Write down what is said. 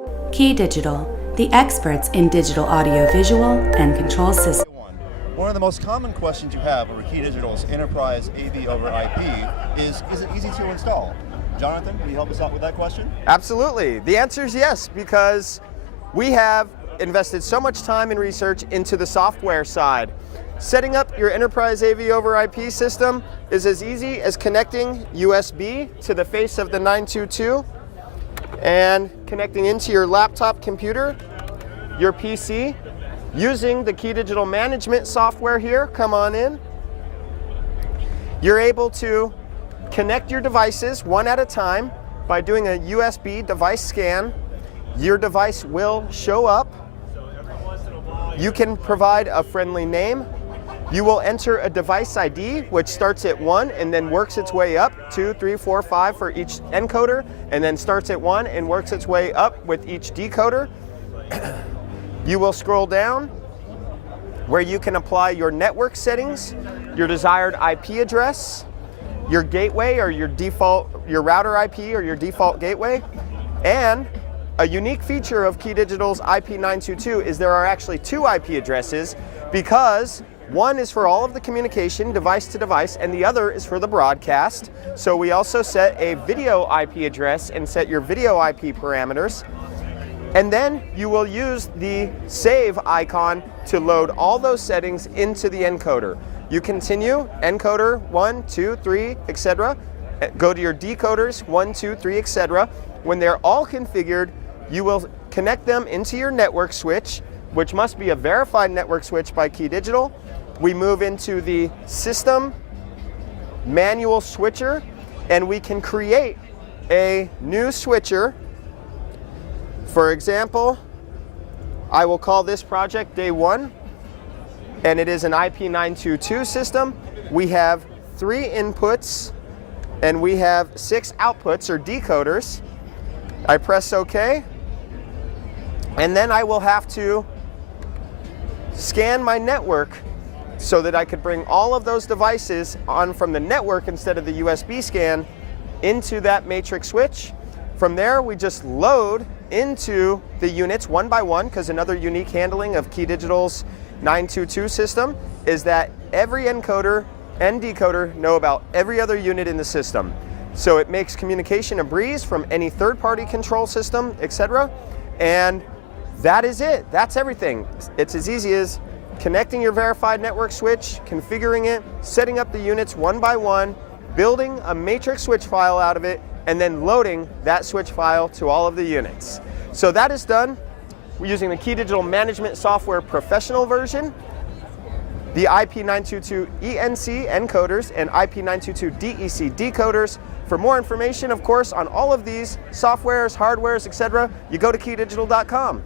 KeyDigital, the experts in digital audio-visual and control systems. One of the most common questions you have over KeyDigital's enterprise AV over IP is it easy to install? Jonathan, can you help us out with that question? Absolutely. The answer is yes, because we have invested so much time and research into the software side. Setting up your enterprise AV over IP system is as easy as connecting USB to the face of the 922 and connecting into your laptop computer, your PC, using the KeyDigital management software here. Come on in. You're able to connect your devices one at a time by doing a USB device scan. Your device will show up. You can provide a friendly name. You will enter a device ID, which starts at 1 and then works its way up, 2, 3, 4, 5 for each encoder, and then starts at 1 and works its way up with each decoder. You will scroll down where you can apply your network settings, your desired IP address, your gateway or your router IP or your default gateway. And a unique feature of KeyDigital's IP922 is there are actually 2 IP addresses, because one is for all of the communication device to device and the other is for the broadcast. So we also set a video IP address and set your video IP parameters. And then you will use the save icon to load all those settings into the encoder. You continue encoder 1, 2, 3, etc. Go to your decoders 1, 2, 3, etc. When they're all configured, you will connect them into your network switch, which must be a verified network switch by KeyDigital. We move into the system manual switcher, and we can create a new switcher. For example, I will call this project Day 1, and it is an IP922 system. We have 3 inputs, and we have 6 outputs or decoders. I press OK, and then I will have to scan my network so that I could bring all of those devices on from the network instead of the USB scan into that matrix switch. From there, we just load into the units one by one, because another unique handling of KeyDigital's 922 system is that every encoder and decoder know about every other unit in the system. So it makes communication a breeze from any third-party control system, etc. And that is it. That's everything. It's as easy as connecting your verified network switch, configuring it, setting up the units one by one, building a matrix switch file out of it, and then loading that switch file to all of the units. So that is done. We're using the KeyDigital Management Software Professional version, the IP922 ENC encoders, and IP922 DEC decoders. For more information, of course, on all of these softwares, hardwares, etc., you go to keydigital.com.